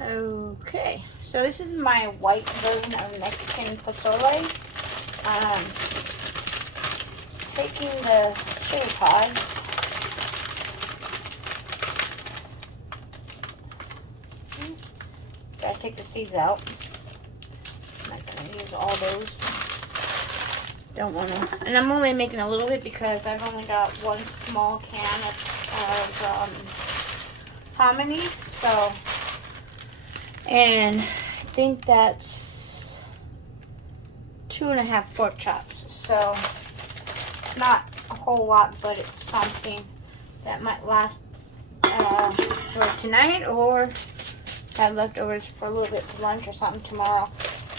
Okay, so this is my white version of Mexican pozole. Um, Taking the chili pods. Gotta take the seeds out. I'm not gonna use all those. Don't wanna. And I'm only making a little bit because I've only got one small can of hominy. So, and I think that's 2.5 pork chops. So, not a whole lot, but it's something that might last for tonight, or have leftovers for a little bit for lunch or something tomorrow.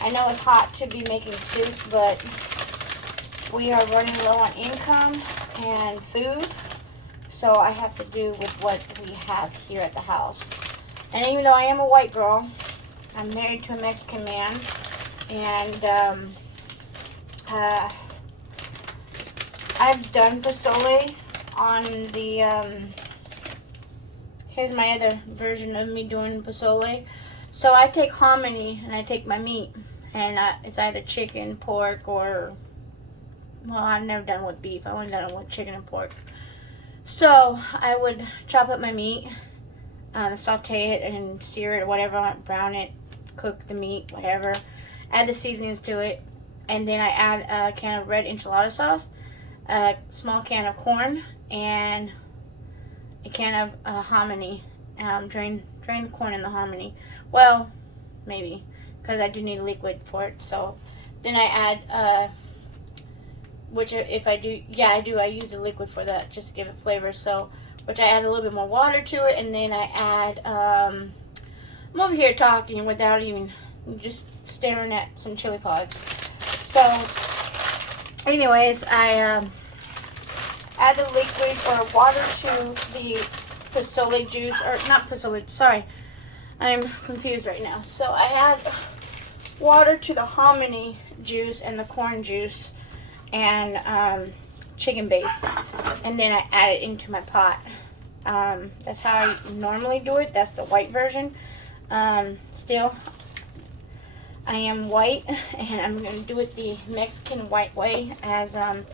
I know it's hot to be making soup, but we are running low on income and food, so I have to do with what we have here at the house. And even though I am a white girl, I'm married to a Mexican man, and I've done pozole on the, here's my other version of me doing pozole. So I take hominy and I take my meat, and it's either chicken, pork, or, well, I've never done it with beef. I've only done it with chicken and pork. So I would chop up my meat, saute it and sear it or whatever, brown it, cook the meat, whatever. Add the seasonings to it, and then I add a can of red enchilada sauce, a small can of corn, and a can of hominy. Drain the corn in the hominy. Well, maybe, because I do need liquid for it. So then I add, which if I do, yeah, I do. I use the liquid for that just to give it flavor. So, which I add a little bit more water to it, and then I add. I'm over here talking without even just staring at some chili pods. So, anyways, I add the liquid or water to the pozole juice, or not pozole, sorry, I'm confused right now. So I add water to the hominy juice and the corn juice and chicken base, and then I add it into my pot. That's how I normally do it. That's the white version. Still, I am white, and I'm going to do it the Mexican white way, as I'm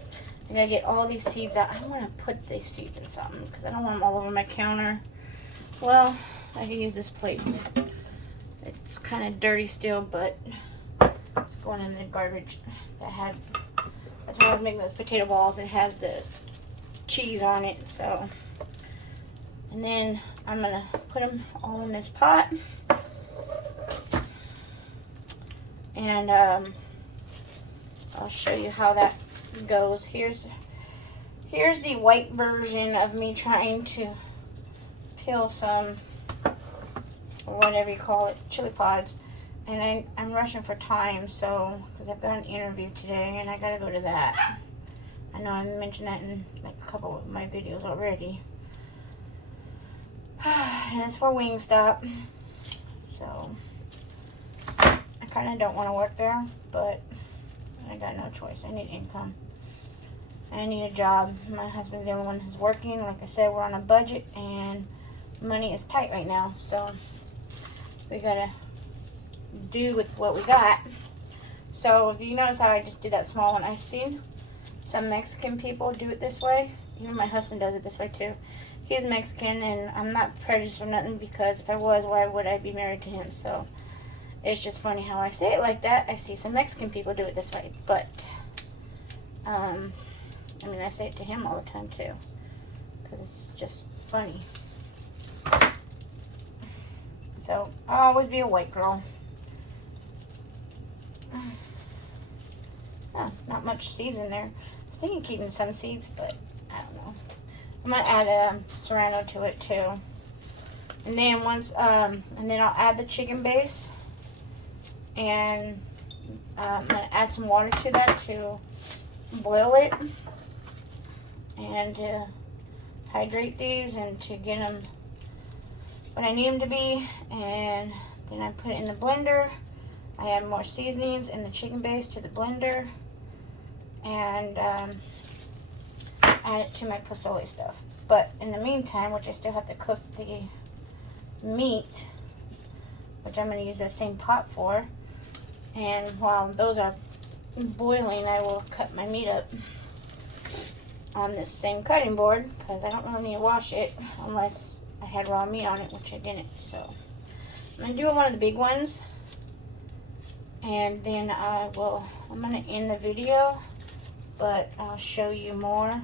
going to get all these seeds out. I don't want to put these seeds in something because I don't want them all over my counter. Well, I can use this plate. It's kind of dirty still, but it's going in the garbage. That's why I was making those potato balls. It has the cheese on it, so. And then I'm going to put them all in this pot. And I'll show you how that goes. Here's the white version of me trying to peel some, or whatever you call it, chili pods. And I'm rushing for time, so, because I've got an interview today and I gotta go to that. I know I mentioned that in like a couple of my videos already. And it's for Wingstop. So I kind of don't want to work there, but I got no choice. I need income. I need a job. My husband's the only one who's working. Like I said, we're on a budget and money is tight right now, so we gotta do with what we got. So if you notice how I just did that small one, I've seen some Mexican people do it this way. Even my husband does it this way too. He's Mexican, and I'm not prejudiced or nothing, because if I was, why would I be married to him? So it's just funny how I say it like that. I see some Mexican people do it this way, but I mean, I say it to him all the time too, because it's just funny. So I'll always be a white girl. Oh, not much seeds in there. I was thinking keeping some seeds, but I don't know. I'm gonna add serrano to it too, and then and then I'll add the chicken base, and I'm gonna add some water to that to boil it and to hydrate these and to get them what I need them to be. And then I put it in the blender. I add more seasonings and the chicken base to the blender, and add it to my pozole stuff. But in the meantime, which I still have to cook the meat, which I'm going to use that same pot for. And while those are boiling, I will cut my meat up on this same cutting board, because I don't really need to wash it unless I had raw meat on it, which I didn't. So I'm going to do one of the big ones, and then I'm going to end the video, but I'll show you more.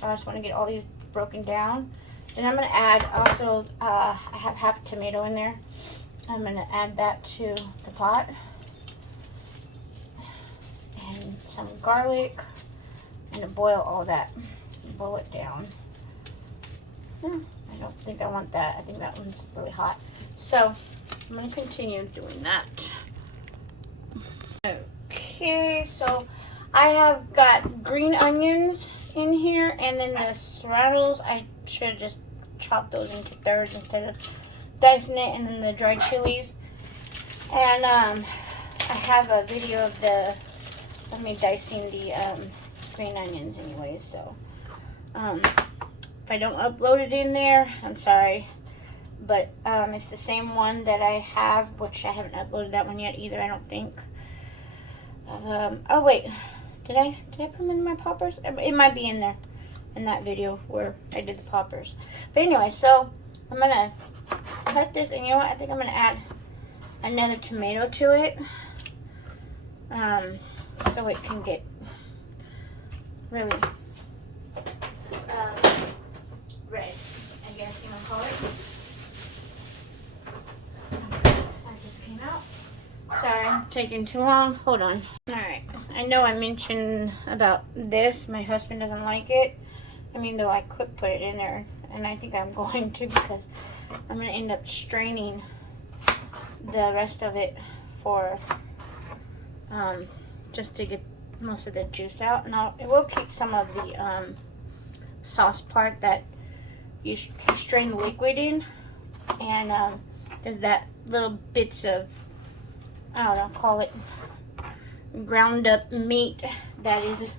So I just want to get all these broken down. Then I'm going to add also, I have half a tomato in there. I'm going to add that to the pot. And some garlic. And to boil all that. Boil it down. I don't think I want that. I think that one's really hot. So I'm going to continue doing that. Okay, so I have got green onions in here, and then the serranos, I should have just chopped those into thirds instead of dicing it, and then the dried chilies. And I have a video of me dicing the green onions anyway, so if I don't upload it in there, I'm sorry, but it's the same one that I have, which I haven't uploaded that one yet either, I don't think. Oh wait, did I put them in my poppers? It might be in there in that video where I did the poppers. But anyway, so I'm gonna cut this, and you know what, I think I'm gonna add another tomato to it, so it can get really red, I guess you want to call it. That just came out. Sorry, I'm taking too long. Hold on. Alright, I know I mentioned about this. My husband doesn't like it. I mean, though I could put it in there, and I think I'm going to, because I'm going to end up straining the rest of it for just to get most of the juice out, and it will keep some of the sauce part that you strain the liquid in, and there's that little bits of, I don't know, call it ground up meat that is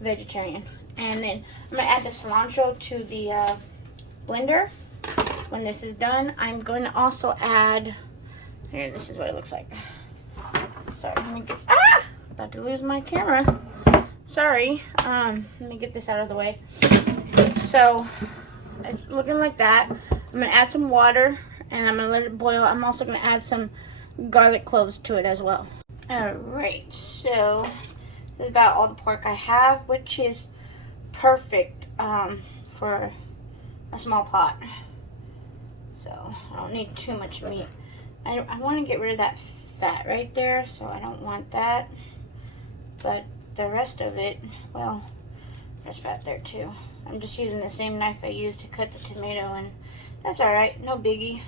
vegetarian. And then I'm going to add the cilantro to the blender when this is done. I'm going to also add, here, this is what it looks like. Sorry, let me get, about to lose my camera. Sorry, let me get this out of the way. So, it's looking like that. I'm going to add some water, and I'm going to let it boil. I'm also going to add some garlic cloves to it as well. Alright, so this is about all the pork I have, which is perfect for a small pot. So I don't need too much meat. I want to get rid of that fat right there, so I don't want that. But the rest of it, well, there's fat there too. I'm just using the same knife I used to cut the tomato, and that's alright, no biggie.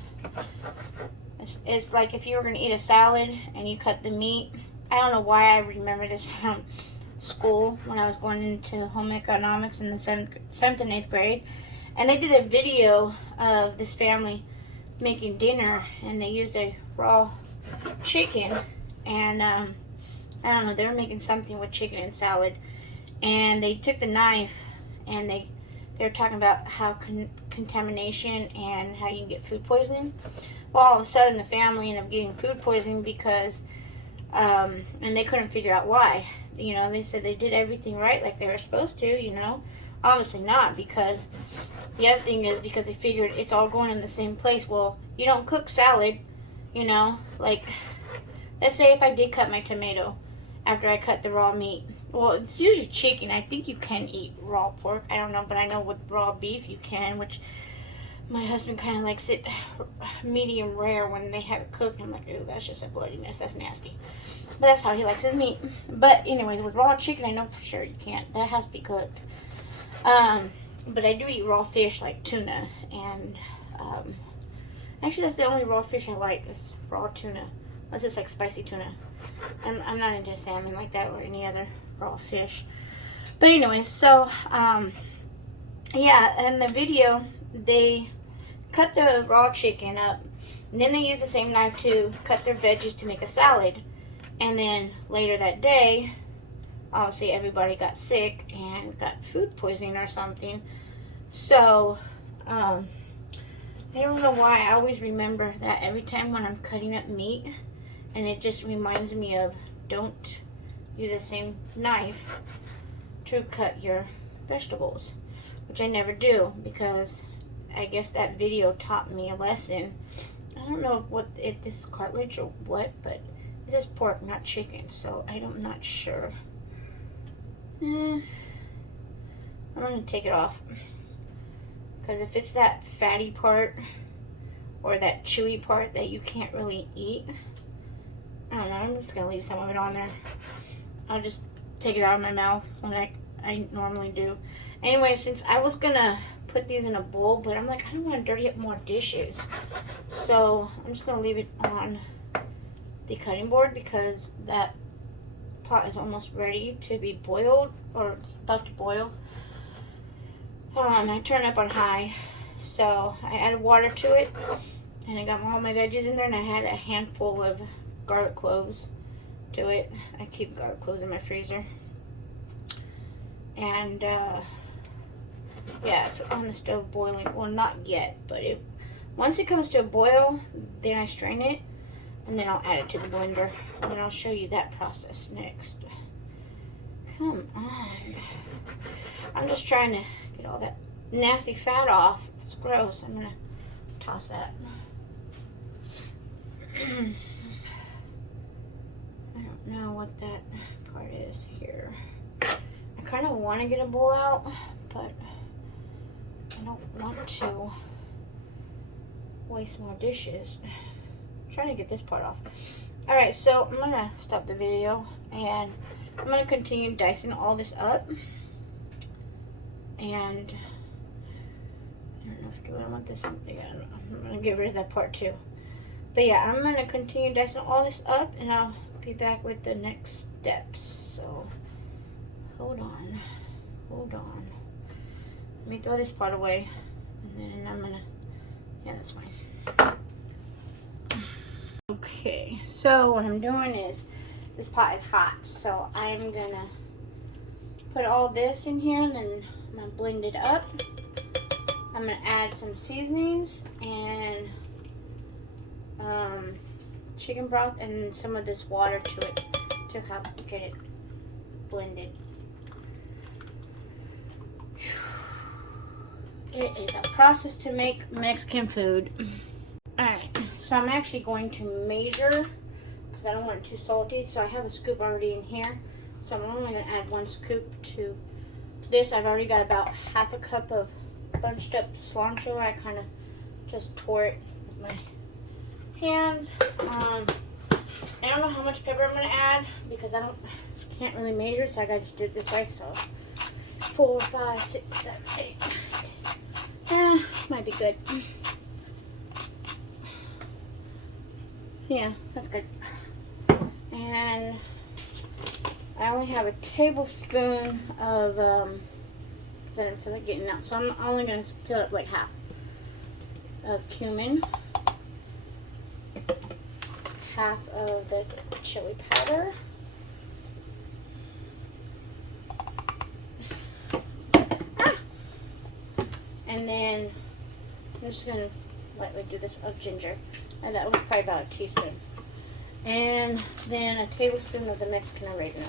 It's like if you were going to eat a salad and you cut the meat. I don't know why I remember this from school when I was going into home economics in the 7th and 8th grade. And they did a video of this family making dinner, and they used a raw chicken. And I don't know, they were making something with chicken and salad. And they took the knife, and they were talking about how contamination and how you can get food poisoning. Well, all of a sudden the family ended up getting food poisoning because, and they couldn't figure out why. You know, they said they did everything right like they were supposed to, you know. Obviously not, because the other thing is because they figured it's all going in the same place. Well, you don't cook salad, you know. Like, let's say if I did cut my tomato after I cut the raw meat. Well, it's usually chicken. I think you can eat raw pork. I don't know, but I know with raw beef you can, which my husband kind of likes it medium rare when they have it cooked. I'm like, ooh, that's just a bloody mess. That's nasty. But that's how he likes his meat. But anyways, with raw chicken, I know for sure you can't. That has to be cooked. But I do eat raw fish like tuna. And actually, that's the only raw fish I like is raw tuna. That's just like spicy tuna. I'm not into salmon like that or any other raw fish. But anyway, so, yeah, in the video, they cut the raw chicken up, and then they use the same knife to cut their veggies to make a salad. And then later that day, obviously everybody got sick and got food poisoning or something. So I don't know why I always remember that every time when I'm cutting up meat, and it just reminds me of don't use the same knife to cut your vegetables, which I never do because I guess that video taught me a lesson. I don't know if this is cartilage or what, but this is pork, not chicken, so I'm not sure. I'm gonna take it off because if it's that fatty part or that chewy part that you can't really eat, I don't know, I'm just gonna leave some of it on there. I'll just take it out of my mouth like I normally do. Anyway, since I was gonna put these in a bowl, but I'm like, I don't want to dirty up more dishes, so I'm just gonna leave it on the cutting board because that pot is almost ready to be boiled, or it's about to boil. I turned it up on high, so I added water to it, and I got all my veggies in there, and I had a handful of garlic cloves to it. I keep garlic cloves in my freezer, and yeah, it's on the stove boiling. Well, not yet, but once it comes to a boil, then I strain it, and then I'll add it to the blender, and I'll show you that process next. Come on. I'm just trying to get all that nasty fat off. It's gross. I'm gonna toss that. I don't know what that part is here. I kind of want to get a bowl out, but I don't want to waste more dishes. I'm trying to get this part off. Alright, so I'm going to stop the video, and I'm going to continue dicing all this up. And I don't know if I want this one. Yeah, I don't know. I'm going to get rid of that part too. But yeah, I'm going to continue dicing all this up, and I'll be back with the next steps. So hold on. Let me throw this part away, and then I'm gonna, yeah, that's fine. Okay, so what I'm doing is, this pot is hot, so I'm gonna put all this in here, and then I'm gonna blend it up. I'm gonna add some seasonings and chicken broth and some of this water to it to help get it blended. It is a process to make Mexican food. Alright, so I'm actually going to measure because I don't want it too salty. So I have a scoop already in here. So I'm only going to add 1 scoop to this. I've already got about half a cup of bunched up cilantro. I kind of just tore it with my hands. I don't know how much pepper I'm going to add because I can't really measure, so I got to just do it this way. So 4, 5, 6, 7, 8. Might be good. Yeah, that's good. And I only have a tablespoon of that I feel like getting out, so I'm only going to fill up like half of cumin, half of the chili powder, and then I'm just going to lightly do this of ginger. And that was probably about a teaspoon. And then a tablespoon of the Mexican oregano.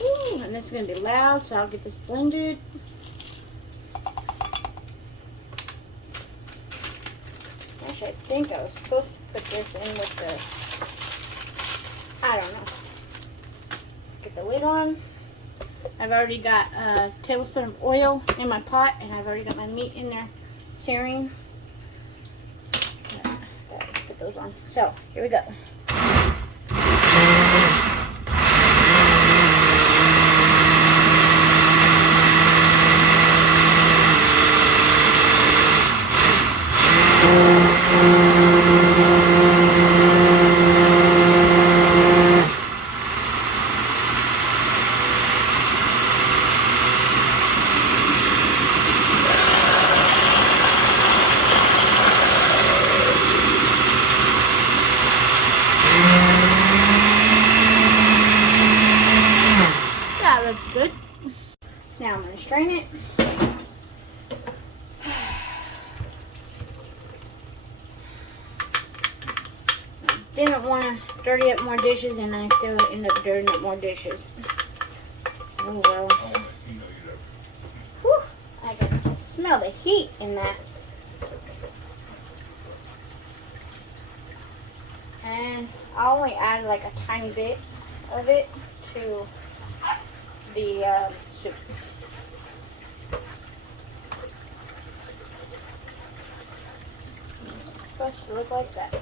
Ooh, and this is going to be loud, so I'll get this blended. Actually, I think I was supposed to put this in with the, I don't know. Get the lid on. I've already got a tablespoon of oil in my pot, and I've already got my meat in there searing. Put those on. So, here we go. Now I'm going to strain it. Didn't want to dirty up more dishes, and I still end up dirtying up more dishes. Oh well. Whew, I can smell the heat in that. And I only add like a tiny bit of it to the soup. It's supposed to look like that.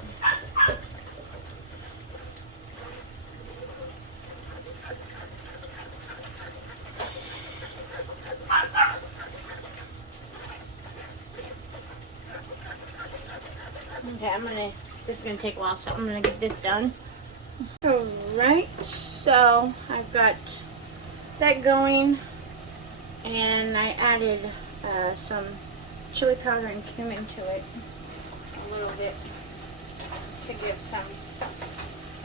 Okay, this is gonna take a while, so I'm gonna get this done. Alright, so I've got that going, and I added some chili powder and cumin to it, a little bit, to give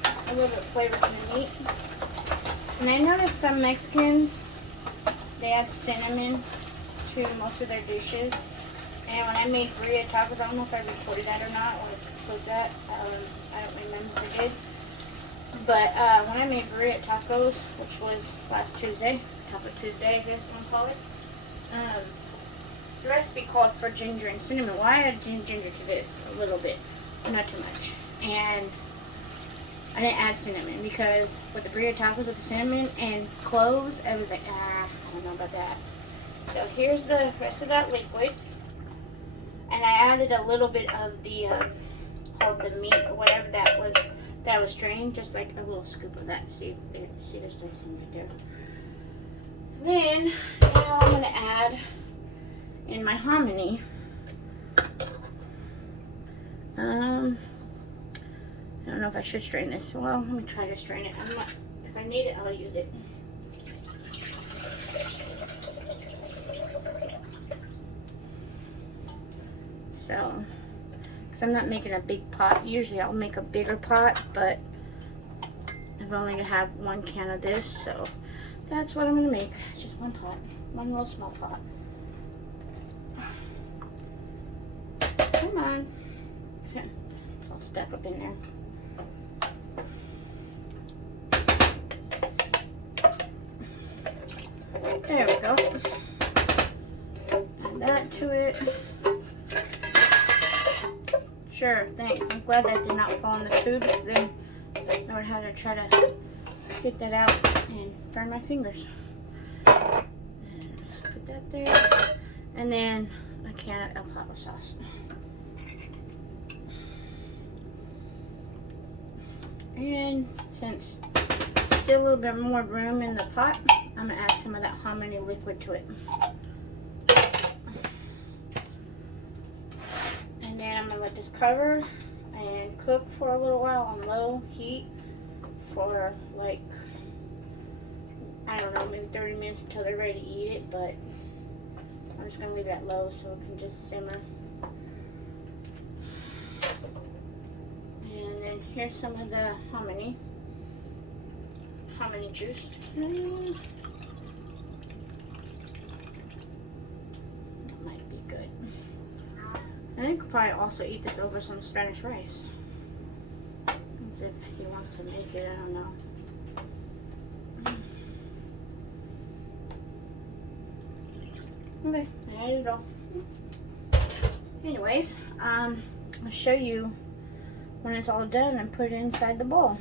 a little bit of flavor to the meat. And I noticed some Mexicans, they add cinnamon to most of their dishes. And when I made burrito tacos, I don't know if I recorded that or not, or was that, I don't remember if I did. But when I made burrito tacos, which was last Tuesday, Taco Tuesday, I guess you want to call it, the recipe called for ginger and cinnamon. Well, I added ginger to this a little bit, not too much. And I didn't add cinnamon because with the burrito tacos with the cinnamon and cloves, I was like, I don't know about that. So here's the rest of that liquid. And I added a little bit of the, called the meat or whatever that was straining, just like a little scoop of that. See there's nothing right there. Then, now I'm going to add in my hominy. I don't know if I should strain this. Well, let me try to strain it. If I need it, I'll use it. So, because I'm not making a big pot. Usually I'll make a bigger pot, but I'm only going to have one can of this, so that's what I'm going to make. Just one pot. One little small pot. Come on. Okay. It's all stuck up in there. There we go. Add that to it. Sure, thanks. I'm glad that did not fall in the food, because then I would have to try to get that out and burn my fingers. Put that there. And then a can of Alfalfa sauce. And since there's still a little bit more room in the pot, I'm going to add some of that hominy liquid to it. And then I'm going to let this cover and cook for a little while on low heat for like, I don't know, maybe 30 minutes until they're ready to eat it, but I'm just going to leave it at low so it can just simmer. And then here's some of the hominy juice. That might be good. And I could probably also eat this over some Spanish rice. As if he wants to make it, I don't know. Okay, I added it all. Anyways, I'll show you when it's all done and put it inside the bowl.